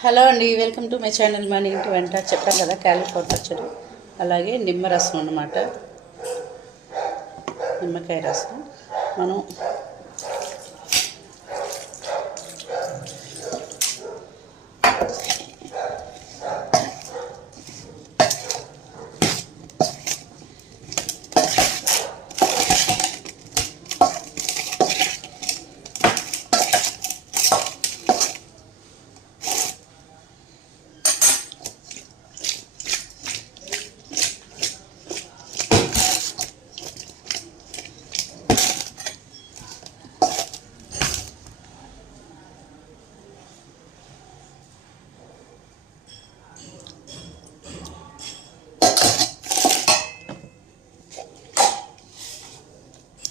Hello అండి, welcome to my channel. మన ఇంటి వెంట చెప్పాను కదా, క్యాలీఫ్లవర్ పచ్చడి, అలాగే నిమ్మరసం అన్నమాట. నిమ్మకాయ రసం మనం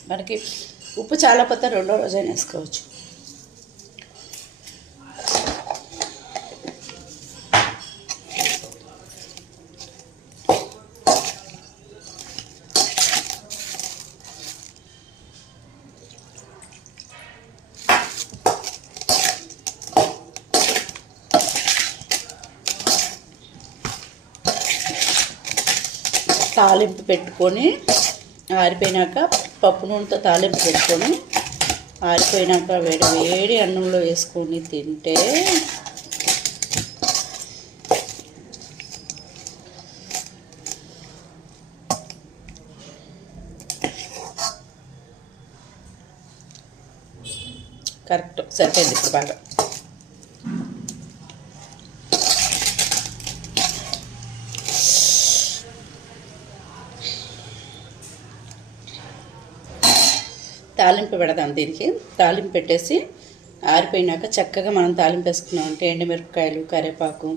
మనకి ఉప్పు చాలా పోతే రెండో రోజైనా వేసుకోవచ్చు. తాలింపు పెట్టుకొని ఆరిపోయినాక పప్పు నూనెతో తాలింపు పెట్టుకొని ఆరిపోయినాక వేడి వేడి అన్నంలో వేసుకొని తింటే కరెక్ట్ సరిపోయింది. ఇప్పుడు బాగా తాలింపు పెడదాం. దీనికి తాలింపు పెట్టేసి ఆరిపోయినాక చక్కగా మనం తాలింపు వేసుకున్నాం అంటే ఎండుమిరపకాయలు, కరివేపాకు,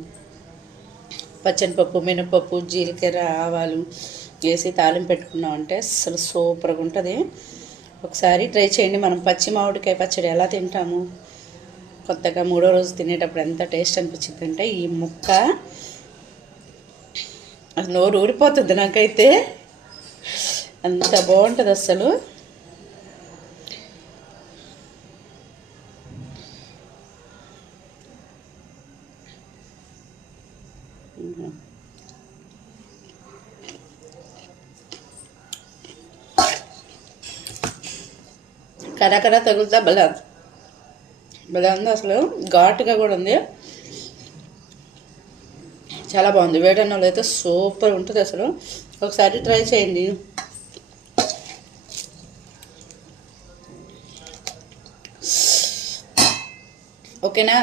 పచ్చనిపప్పు, మినపప్పు, జీలకర్ర, ఆవాలు వేసి తాలింపు పెట్టుకున్నాం అంటే అసలు సూపర్గా ఉంటుంది. ఒకసారి ట్రై చేయండి. మనం పచ్చి మామిడికాయ పచ్చడి ఎలా తింటాము, కొత్తగా మూడో రోజు తినేటప్పుడు ఎంత టేస్ట్ అనిపించింది అంటే ఈ ముక్క నోరు ఊరిపోతుంది. నాకైతే అంత బాగుంటుంది అసలు. కరకర తగులుతా భలే భలే ఉంది. అసలు ఘాటుగా కూడా ఉంది, చాలా బాగుంది. వేడన్నంలో అయితే సూపర్ ఉంటుంది అసలు. ఒకసారి ట్రై చేయండి. ఓకేనా?